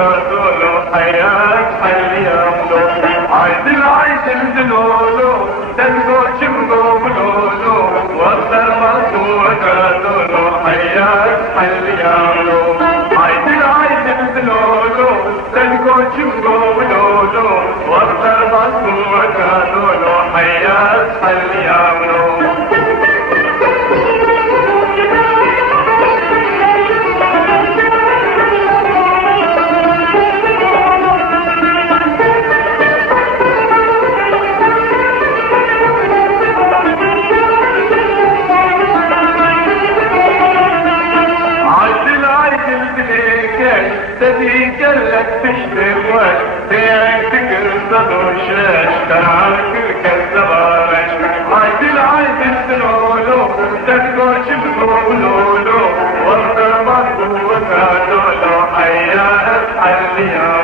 وكادولو حياة حلياملو عايدل دلولو تنقو شمقو بلولو وصر ماسو وكادولو حياة حلياملو عايدل دلولو تنقو شمقو بلولو وصر ماسو وكادولو حياة حلياملو تذيك لك تشتغل فيك تقرصد وشاش ترعاك الكذبارش عايدل تلولو تذكرش بقولولو وانت مصر وكادولو حياة حليا